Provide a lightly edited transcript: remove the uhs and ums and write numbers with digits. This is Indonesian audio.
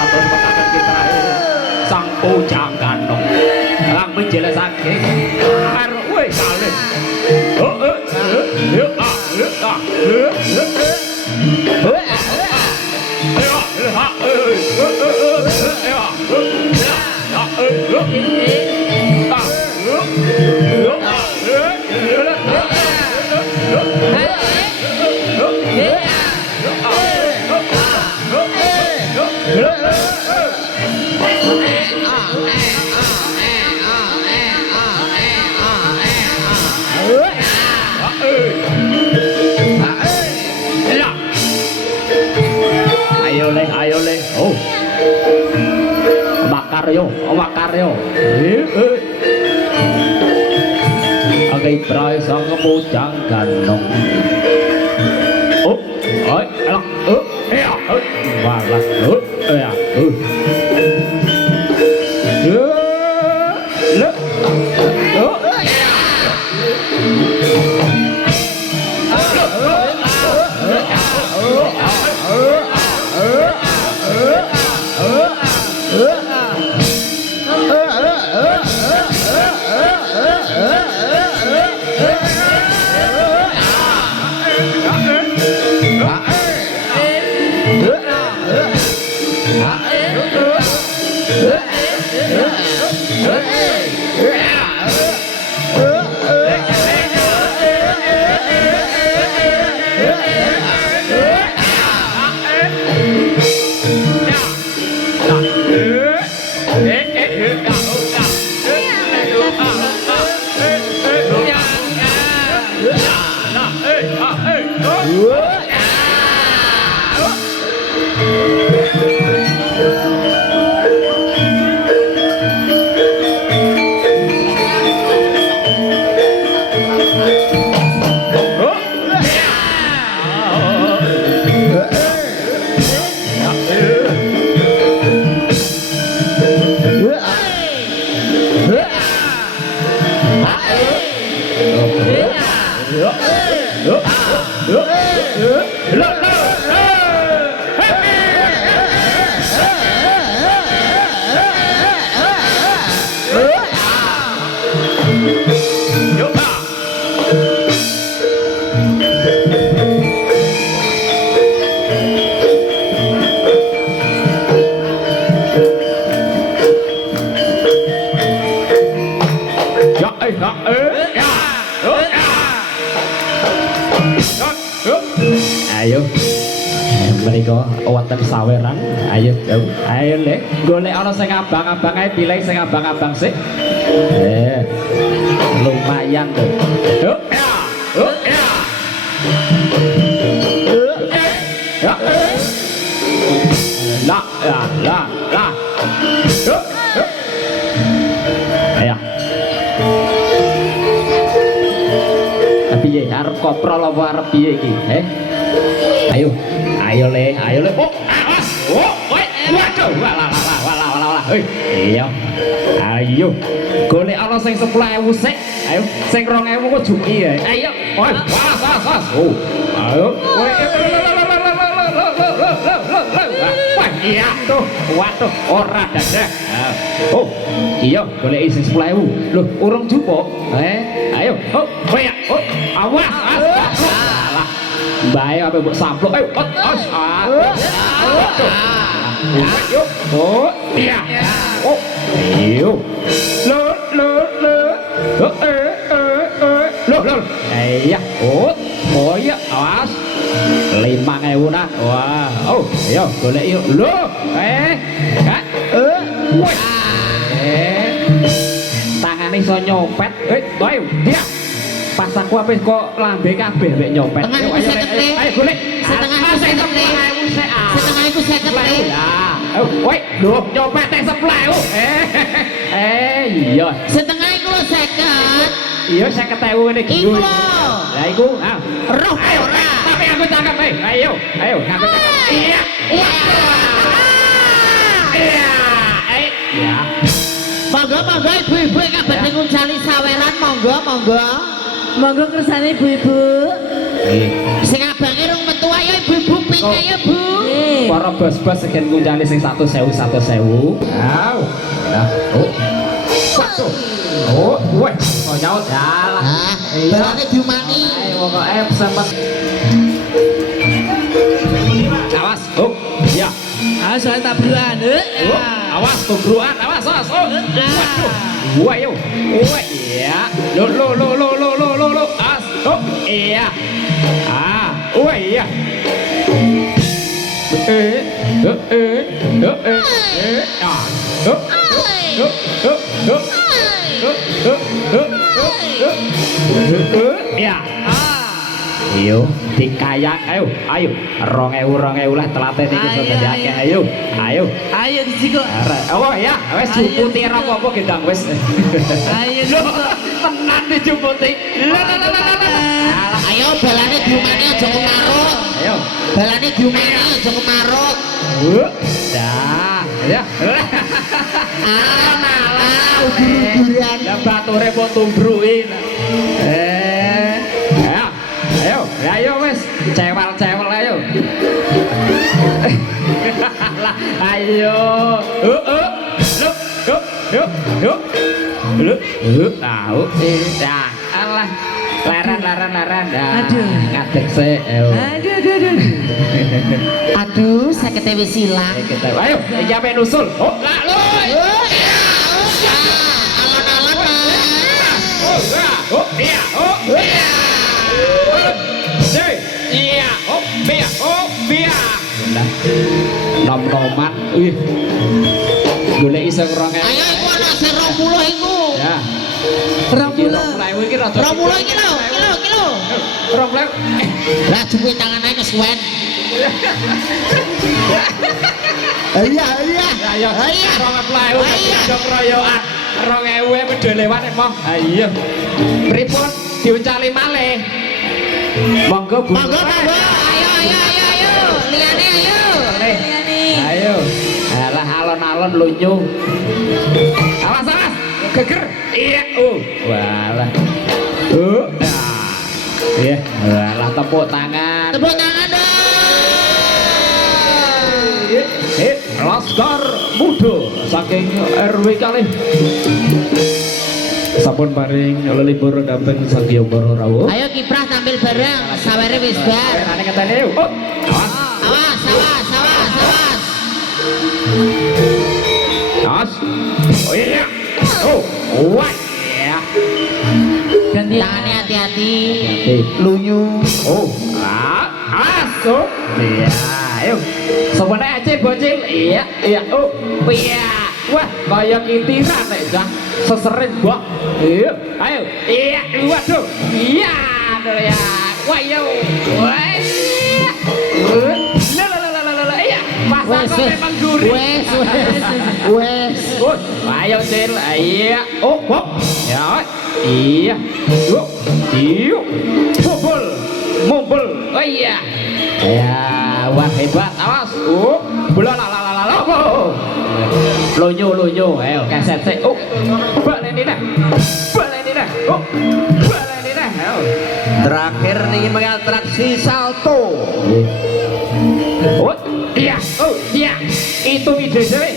Katon petakan kita sang pujang ganong lang menjelasake karo kowe kalih ayo le oh makaryo agai prai sang pujang ganong oh oi elang walah ayo menika wonten saweran ayo le golek ana sing abang-abang ae pilih sing abang-abang sik lumayan to lah ayo piye arep koprol apa arep piye iki ayo le oh awas waduh walah iya ayo golek ana sing 10.000 sik ayo sing 2.000 kok juki ya ayo was oh ayo wah iya tuh waduh ora dadah oh iya golek sing 10.000 lho urung jupuk ayo oh awas Bae apa mbok sampluk. Ayo, os. Yuk. Oh, iya. Oh, yuk. Lo. Lo. Iya. Oh iya, awas. 5.000 nah. Wah. Oh, ayo golek yuk. Lo. Kak. Woi. Tangane iso nyopet. Ayo, dia. Pas aku apa kok lambe kabeh mek nyopet. Ayo golek. Setengah iku 50.000. Ya. Woi, lho nyopet 10.000. Iya. Setengah iku 50. Iya 50.000 ngene iki. Iku. Lah iku, roh ora. Tapi aku cakep, ayo, aku cakep. Iya. Ya. Monggo ibu-ibu kabeh sing nguncali saweran monggo kersane ibu-ibu. Sing abange rung metu ayo ibu-ibu ping ayo Bu. Para bos-bos sing nguncali sing 1.000. Nah. Oh, woi, kok nyaut jalan. Barane diumani. Ayo kok sempet. Awas, ya. Awas soal tabruan. Awas tubruan, awas. Waduh. Wayo. Iya. Lo. As. Iya. Iya. Ya. Ayo dikayak ayo 2.000 lah telate niku sampe akeh ayo dijiko oh ya wis juputi ora apa-apa gendang wis ayo tenan dijuputi ayo balane diumani aja kemarut dah ya udur-uduran ya bature pun tumbruki ayo wes cewal ayo lah ayo tahu dah alah laran aduh ngadeg sik aduh saya ketewe silang ayo iki ape nusul lah lho nom-noman golek iseng 2.000 ayo iku ana sing 20 iku ya 20 iki rada 20 iki lho 20 lah jupuk tangan ae kesuwen iya 20.000 jok royoan 2.000 medhe lewat emoh iya pripun diuncali malih monggo Bu ayo liyane ayo alah alon-alon lunyu awas geger iya walah iya walah tepuk tangan dong Laskar Muda saking RW kalih sampun paring lelipur damping Satya Bara rawuh ayo kiprah tampil bareng sawere wis bar ane ketene yuk awas oh iya wah ya tangannya hati-hati lunyu iya ayo sebenarnya aja bocil iya wah kaya kintiran nek dah sesering gua ayo waduh iya wah yo pasang memang gurih wes ayo cil iya ya iya mumpul oh iya ya wah hebat awas bola lonyo ayo keset sik baleni nah ayo terakhir nih mengatraksi salto iya itu ide dhewe